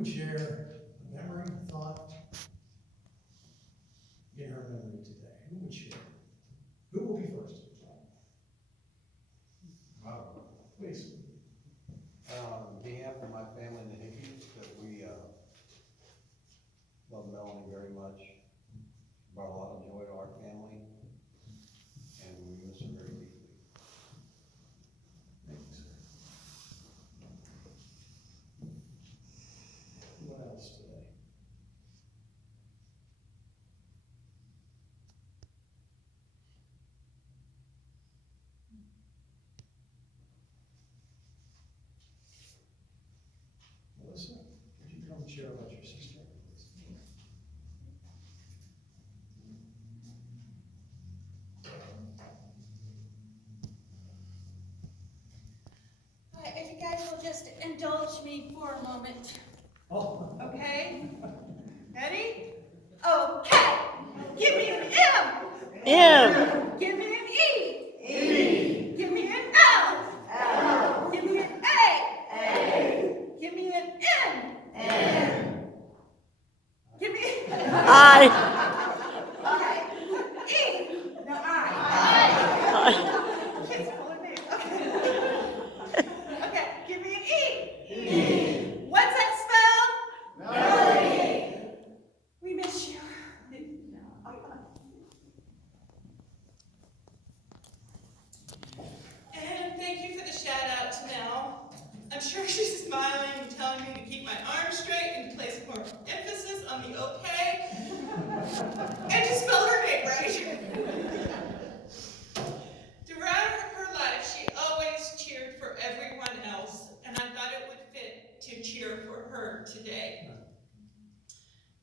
would share a memory, a thought in her memory today? Who would share? Who will be first? Please. On behalf of my family and the Hickeys, that we love Melanie very much. Brought a lot of joy to our family, and we miss her very deeply. Thank you, sir. What else today? Melissa, would you come share about your sister, please? If you guys will just indulge me for a moment. Oh. Okay? Ready? Okay. Give me an M. M. Give me an E. E. Give me an L. L. Give me an A. A. Give me an N. N. Give me I. Okay. E. No, I. Kids pulling me. Okay. Okay. Give me an E. E. What's that spell? Melanie. We miss you. And thank you for the shout out to Mel. I'm sure she's smiling and telling me to keep my arms straight and to place more emphasis on the okay and to spell her name right. Throughout her life, she always cheered for everyone else, and I thought it would fit to cheer for her today.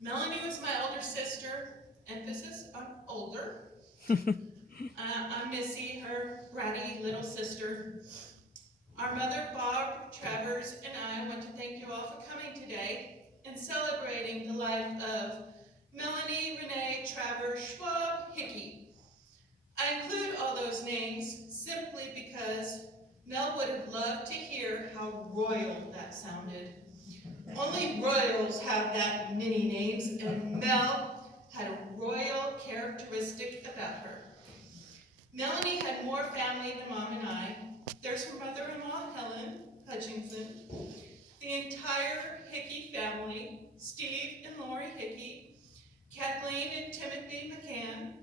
Melanie was my older sister, emphasis on older. I'm Missy, her bratty little sister. Our mother, Bob, Travers, and I want to thank you all for coming today and celebrating the life of Melanie, Renee, Travers, Schwab, Hickey. I include all those names simply because Mel would have loved to hear how royal that sounded. Only royals have that many names, and Mel had a royal characteristic about her. Melanie had more family than Mom and I. There's her mother-in-law, Helen Hutchinson, the entire Hickey family, Steve and Lori Hickey, Kathleen and Timothy McCann,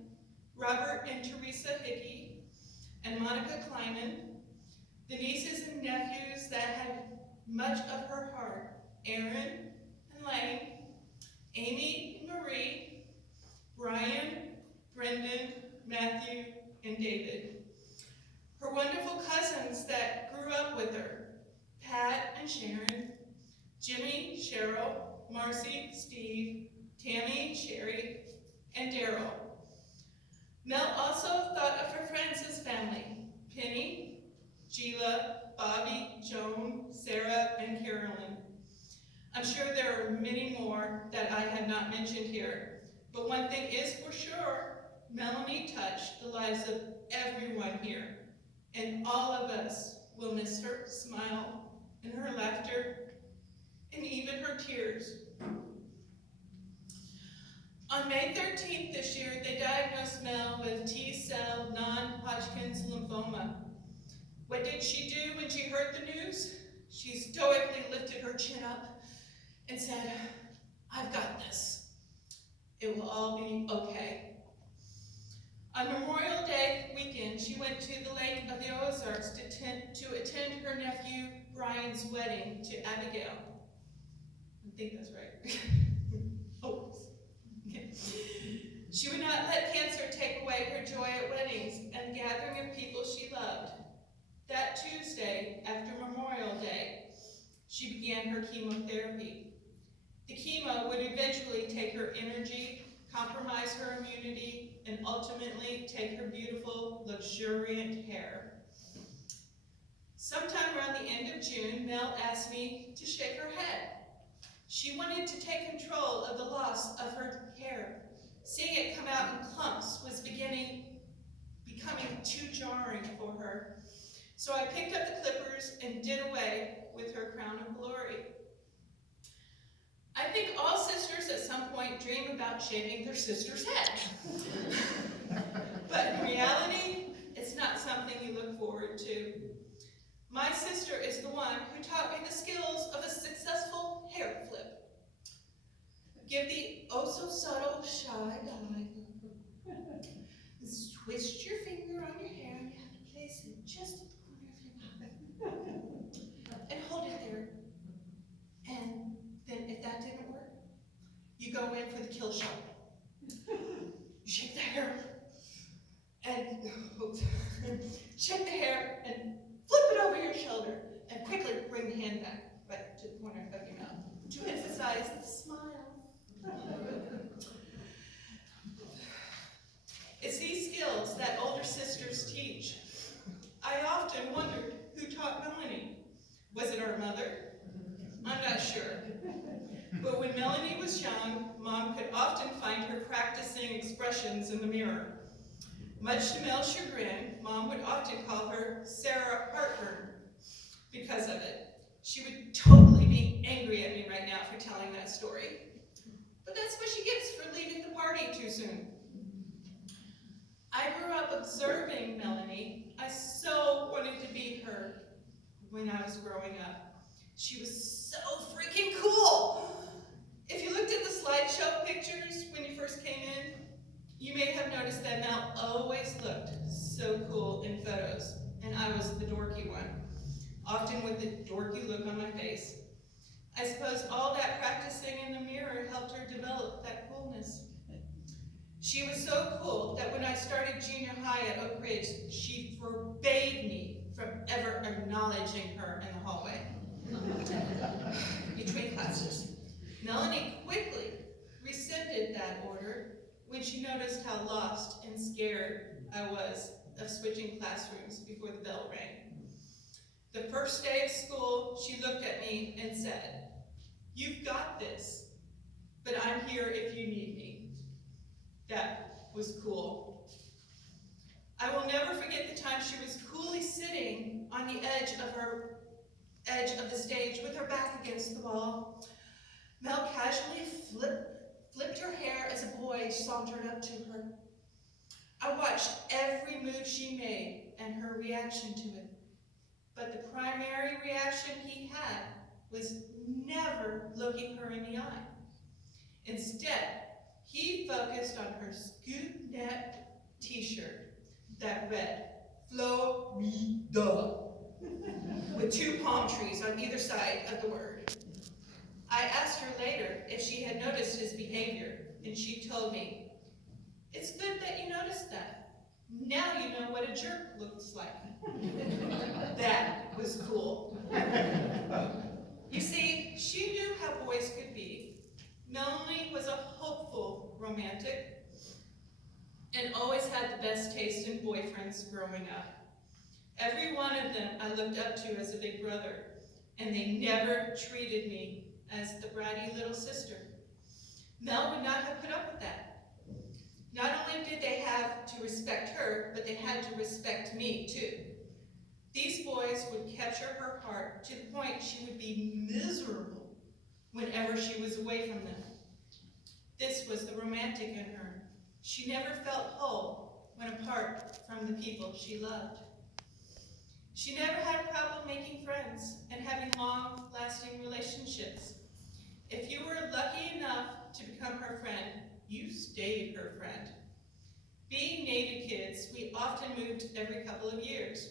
Robert and Teresa Hickey, and Monica Kleiman, the nieces and nephews that had much of her heart, Aaron and Lane, Amy and Marie, Brian, Brendan, Matthew, and David. Her wonderful cousins that grew up with her, Pat and Sharon, Jimmy, Cheryl, Marcy, Steve, Tammy, Sherry, and Daryl. Mel also thought of her friends as family, Penny, Sheila, Bobby, Joan, Sarah, and Carolyn. I'm sure there are many more that I have not mentioned here, but one thing is for sure, Melanie touched the lives of everyone here, and all of us will miss her smile and her laughter and even her tears. On May 13th this year, they diagnosed Mel with T-cell non-Hodgkin's lymphoma. What did she do when she heard the news? She stoically lifted her chin up and said, "I've got this. It will all be okay." On Memorial Day weekend, she went to the Lake of the Ozarks to attend her nephew Brian's wedding to Abigail. I think that's right. Oh. Okay. She would not let cancer take away her joy at weddings and gathering of people she loved. That Tuesday, after Memorial Day, she began her chemotherapy. The chemo would eventually take her energy, compromise her immunity, and ultimately take her beautiful, luxuriant hair. Sometime around the end of June, Mel asked me to shake her head. She wanted to take control of the loss of her hair. Seeing it come out in clumps was becoming too jarring for her. So I picked up the clippers and did away with her crown of glory. I think all sisters at some point dream about shaving their sister's head. But in reality, it's not something you look forward to. My sister is the one who taught me the skills of a successful hair flip. Give the oh-so-subtle shy dive. Twist your finger on your hair and you have to place it just at the corner of your mouth. And hold it there. And then if that didn't work, you go in for the kill shot. You shake the hair and shake the hair and flip it over your shoulder and quickly bring the hand back right to the corner of your mouth to emphasize the smile. It's these skills that older sisters teach. I often wondered who taught Melanie. Was it our mother? I'm not sure. But when Melanie was young, Mom could often find her practicing expressions in the mirror. Much to Mel's chagrin, Mom would often call her Sarah Heartburn because of it. She would totally be angry at me right now for telling that story. But that's what she gets for leaving the party too soon. I grew up observing Melanie. I so wanted to be her when I was growing up. She was so freaking cool. If you looked at the slideshow pictures when you first came in, you may have noticed that Mel always looked so cool in photos, and I was the dorky one, often with the dorky look on my face. I suppose all that practicing in the mirror helped her develop that coolness. She was so cool that when I started junior high at Oak Ridge, she forbade me from ever acknowledging her in the hallway. Between classes. Melanie quickly rescinded that order when she noticed how lost and scared I was of switching classrooms before the bell rang. The first day of school, she looked at me and said, "You've got this, but I'm here if you need me." That was cool. I will never forget the time she was coolly sitting on the edge of the stage with her back against the wall. Mel casually flipped her hair as a boy sauntered up to her. I watched every move she made and her reaction to it. But the primary reaction he had was never looking her in the eye. Instead, he focused on her scoop neck t-shirt that read, "Florida," with 2 palm trees on either side of the word. I asked her later if she had noticed his behavior, and she told me, "It's good that you noticed that. Now you know what a jerk looks like." That was cool. You see, she knew how boys could be. Melanie was a hopeful romantic and always had the best taste in boyfriends growing up. Every one of them I looked up to as a big brother, and they never treated me as the bratty little sister. Mel would not have put up with that. Not only did they have to respect her, but they had to respect me too. These boys would capture her heart to the point she would be miserable whenever she was away from them. This was the romantic in her. She never felt whole when apart from the people she loved. She never had a problem making friends and having long-lasting relationships. If you were lucky enough to become her friend, you stayed her friend. Being Navy kids, we often moved every couple of years.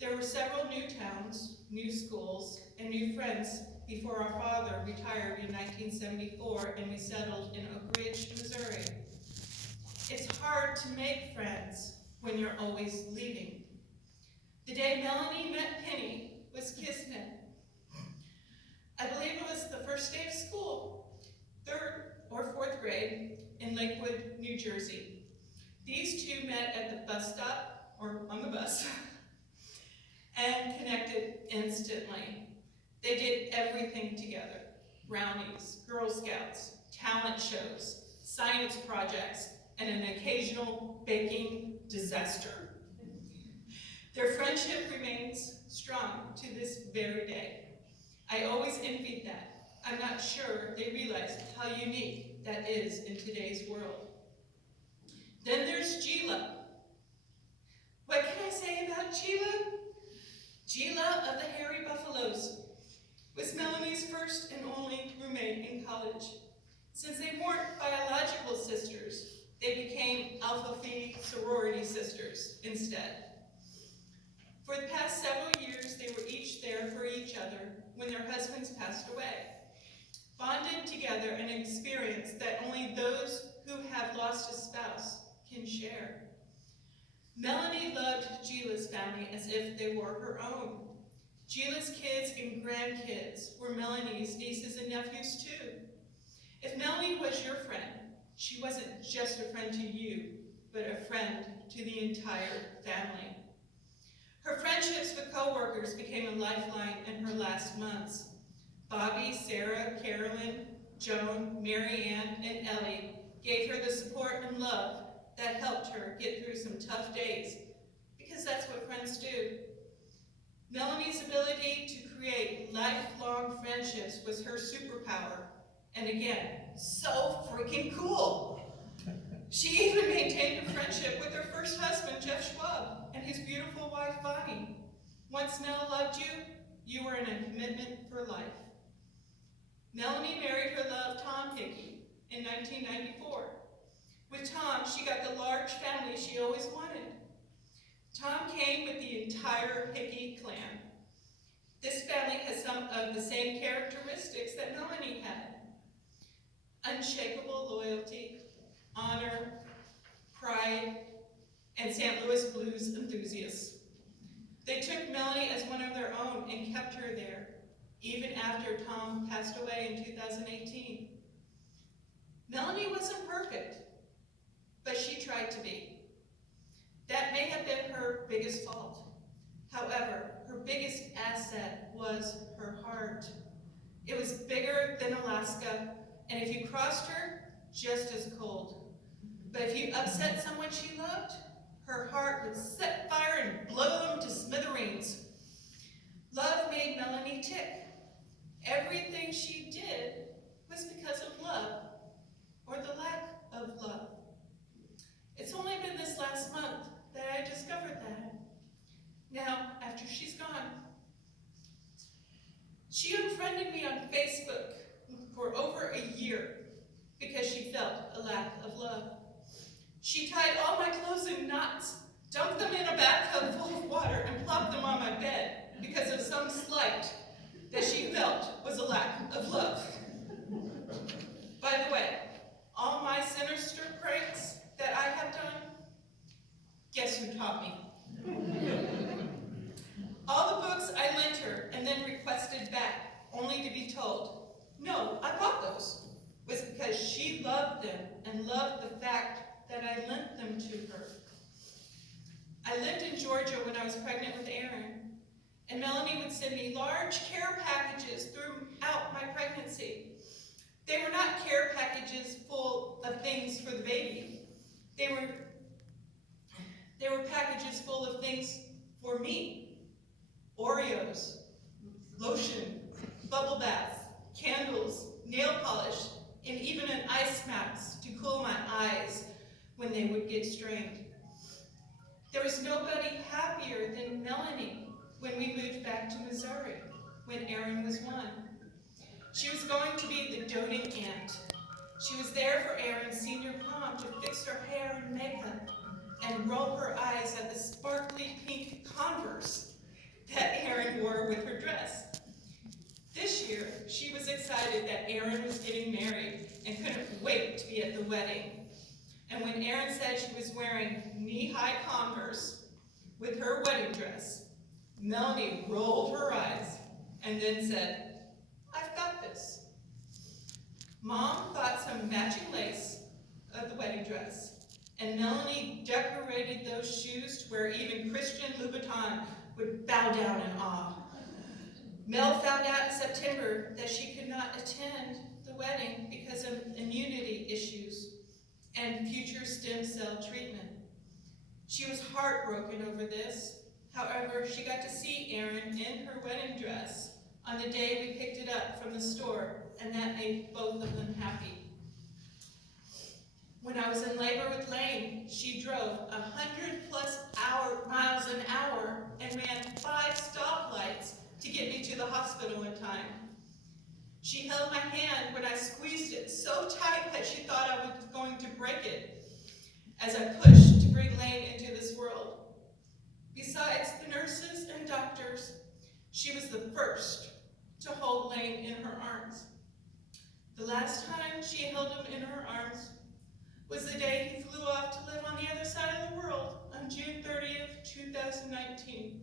There were several new towns, new schools, and new friends before our father retired in 1974 and we settled in Oak Ridge, Missouri. It's hard to make friends when you're always leaving. The day Melanie met Penny was Kismet. I believe it was the first day of school, 3rd or 4th grade, in Lakewood, New Jersey. These two met at the bus stop, or on the bus, and connected instantly. They did everything together: brownies, Girl Scouts, talent shows, science projects, and an occasional baking disaster. Their friendship remains strong to this very day. I always envied that. I'm not sure they realize how unique that is in today's world. Then there's Gila. What can I say about Gila? Gila of the Hairy Buffaloes was Melanie's first and only roommate in college. Since they weren't biological sisters, they became Alpha Phi sorority sisters instead. For the past several years, they were each there for each other when their husbands passed away, bonded together an experience that only those who have lost a spouse can share. Melanie loved Gila's family as if they were her own. Gila's kids and grandkids were Melanie's nieces and nephews too. If Melanie was your friend, she wasn't just a friend to you, but a friend to the entire family. Her friendships with co-workers became a lifeline in her last months. Bobby, Sarah, Carolyn, Joan, Mary Ann, and Ellie gave her the support and love that helped her get through some tough days, because that's what friends do. Melanie's ability to create lifelong friendships was her superpower, and again, so freaking cool. She even maintained a friendship with her first husband, Jeff Schwab, and his beautiful wife, Bonnie. Once Mel loved you, you were in a commitment for life. Melanie married her love, Tom Hickey, in 1994. With Tom, she got the large family she always wanted. Tom came with the entire Hickey clan. This family has some of the same characteristics that Melanie had. Unshakable loyalty, honor, pride, and St. Louis blues enthusiasts. They took Melanie as one of their own and kept her there, even after Tom passed away in 2018. Melanie wasn't perfect, but she tried to be. That may have been her biggest fault. However, her biggest asset was her heart. It was bigger than Alaska, and if you crossed her, just as cold. But if you upset someone she loved, her heart would set fire and blow them to smithereens. Love made Melanie tick. Everything she did was because of love, or the lack of love. It's only been this last month that I discovered that. Now, after she's gone, she unfriended me on Facebook for over a year because she felt a lack of love. She tied all my clothes in knots, dumped them in a bathtub full of water, and plopped them on my bed because of some slight that she felt was a lack of love. By the way, all my sinister pranks that I have done, guess who taught me? All the books I lent her and then requested back, only to be told, no, I bought those, was because she loved them and loved the fact that I lent them to her. I lived in Georgia when I was pregnant with Aaron, and Melanie would send me large care packages throughout my pregnancy. They were not care packages full of things for the baby. They were packages full of things for me. Oreos, lotion, bubble baths, candles, nail polish, and even an ice mask to cool my eyes when they would get strained. There was nobody happier than Melanie when we moved back to Missouri, when Aaron was 1. She was going to be the doting aunt. She was there for Aaron's senior prom to fix her hair and makeup and roll her eyes at the sparkly pink Converse that Aaron wore with her dress. This year, she was excited that Aaron was getting married and couldn't wait to be at the wedding. And when Aaron said she was wearing knee-high Converse with her wedding dress, Melanie rolled her eyes and then said, I've got this. Mom bought some matching lace of the wedding dress, and Melanie decorated those shoes to where even Christian Louboutin would bow down in awe. Mel found out in September that she could not attend the wedding because of immunity issues and future stem cell treatment. She was heartbroken over this. However, she got to see Aaron in her wedding dress on the day we picked it up from the store, and that made both of them happy. When I was in labor with Lane, she drove 100+ miles an hour and ran 5 stoplights to get me to the hospital in time. She held my hand when I squeezed it so tight that she thought I was going to break it as I pushed to bring Lane into this world. Besides the nurses and doctors, she was the first to hold Lane in her arms. The last time she held him in her arms was the day he flew off to live on the other side of the world on June 30th, 2019.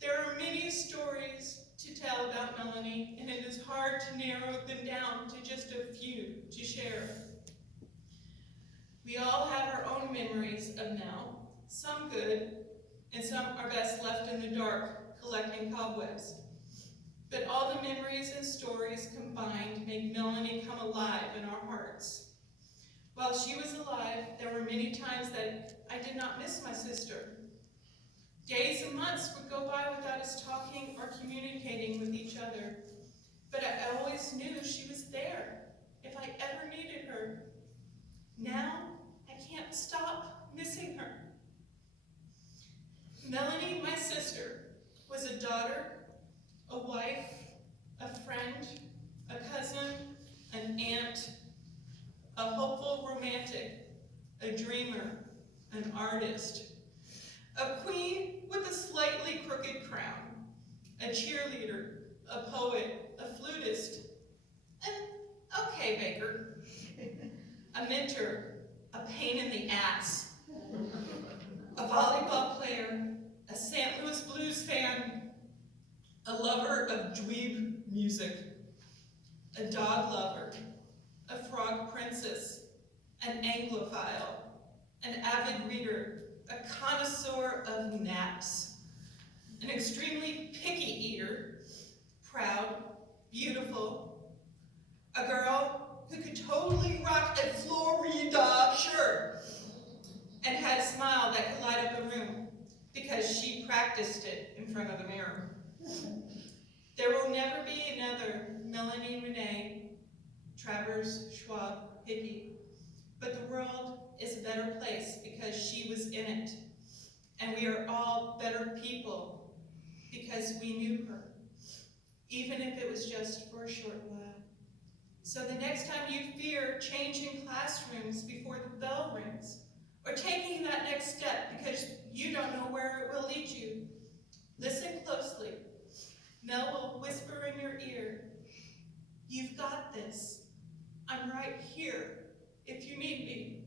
There are many stories to tell about Melanie, and it is hard to narrow them down to just a few to share. We all have our own memories of Mel, some good, and some are best left in the dark, collecting cobwebs. But all the memories and stories combined make Melanie come alive in our hearts. While she was alive, there were many times that I did not miss my sister. Days and months would go by without us talking or communicating with each other, but I always knew she was there if I ever needed her. Now, I can't stop missing her. Melanie, my sister, was a daughter, a wife, a friend, a cousin, an aunt, a hopeful romantic, a dreamer, an artist, a queen with a slightly crooked crown, a cheerleader, a poet, a flutist, an okay baker, a mentor, a pain in the ass, a volleyball player, a St. Louis Blues fan, a lover of dweeb music, a dog lover, a frog princess, an Anglophile, an avid reader, a connoisseur of naps, an extremely picky eater, proud, beautiful, a girl who could totally rock a Florida shirt and had a smile that could light up a room because she practiced it in front of the mirror. There will never be another Melanie Renee, Travers Schwab Hickey, but the world is a better place because she was in it. And we are all better people because we knew her, even if it was just for a short while. So the next time you fear changing classrooms before the bell rings, or taking that next step because you don't know where it will lead you, listen closely. Mel will whisper in your ear, "You've got this. I'm right here if you need me."